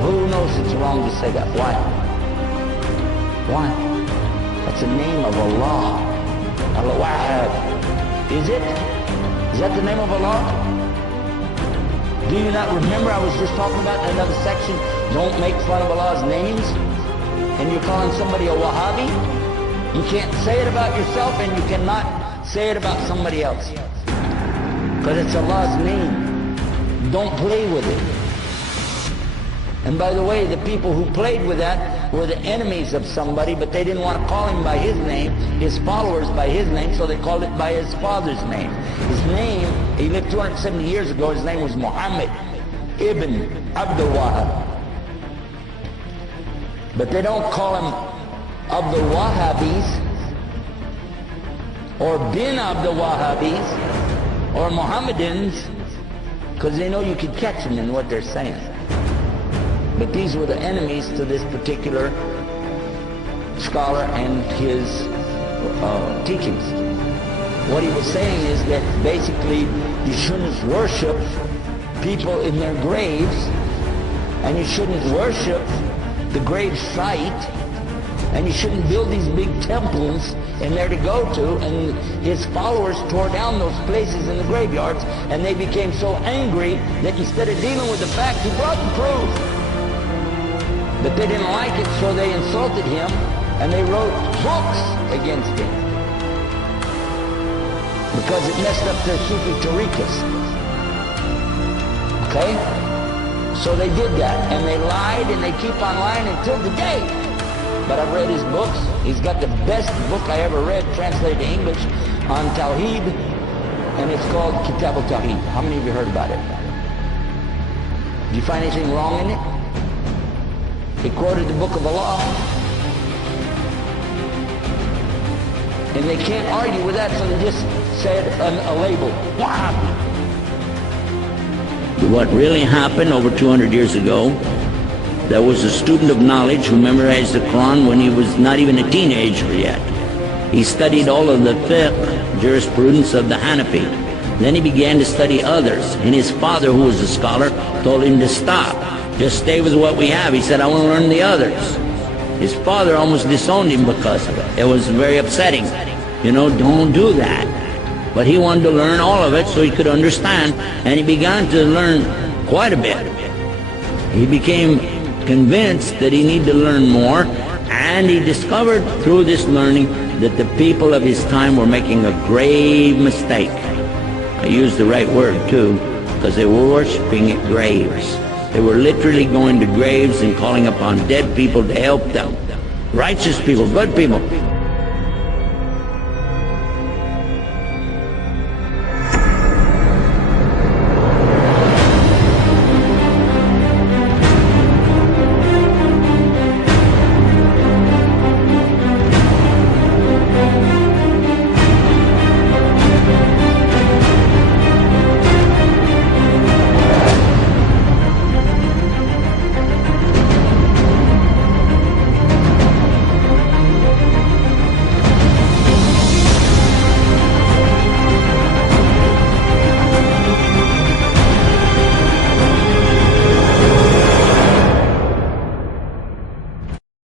Who knows it's wrong to say that? Why? Why? That's the name of Allah. Al-Wahhab. Is it? Is that the name of Allah? Do you not remember I was just talking about in another section, don't make fun of Allah's names? And you're calling somebody a Wahhabi? You can't say it about yourself and you cannot say it about somebody else. Because it's Allah's name. Don't play with it. And by the way, the people who played with that were the enemies of somebody, but they didn't want to call him by his name, his followers by his name, so they called it by his father's name. His name, he lived 270 years ago, his name was Muhammad ibn Abdul Wahab. But they don't call him Abdul Wahhabis, or bin Abdul Wahhabis, or Mohammedans, because they know you could catch them in what they're saying. But these were the enemies to this particular scholar and his teachings. What he was saying is that basically you shouldn't worship people in their graves, and you shouldn't worship the grave site, and you shouldn't build these big temples and there to go to. And his followers tore down those places in the graveyards, and they became so angry that instead of dealing with the facts, he brought the proof. But they didn't like it, so they insulted him, and they wrote books against him. Because it messed up their Sufi tariqas. Okay? So they did that, and they lied, and they keep on lying until today. But I've read his books. He's got the best book I ever read, translated to English, on Tawheed, and it's called Kitab al-Tawheed. How many of you heard about it? Did you find anything wrong in it? He quoted the book of Allah. And they can't argue with that, so they just said a label. Wahhabi. What really happened over 200 years ago, there was a student of knowledge who memorized the Quran when he was not even a teenager yet. He studied all of the fiqh, jurisprudence of the Hanafi. Then he began to study others, and his father, who was a scholar, told him to stop. Just stay with what we have. He said, I want to learn the others. His father almost disowned him because of it. It was very upsetting. You know, don't do that. But he wanted to learn all of it so he could understand, and he began to learn quite a bit. He became convinced that he needed to learn more, and he discovered through this learning that the people of his time were making a grave mistake. I use the right word too, because they were worshiping at graves. They were literally going to graves and calling upon dead people to help them. Righteous people, good people,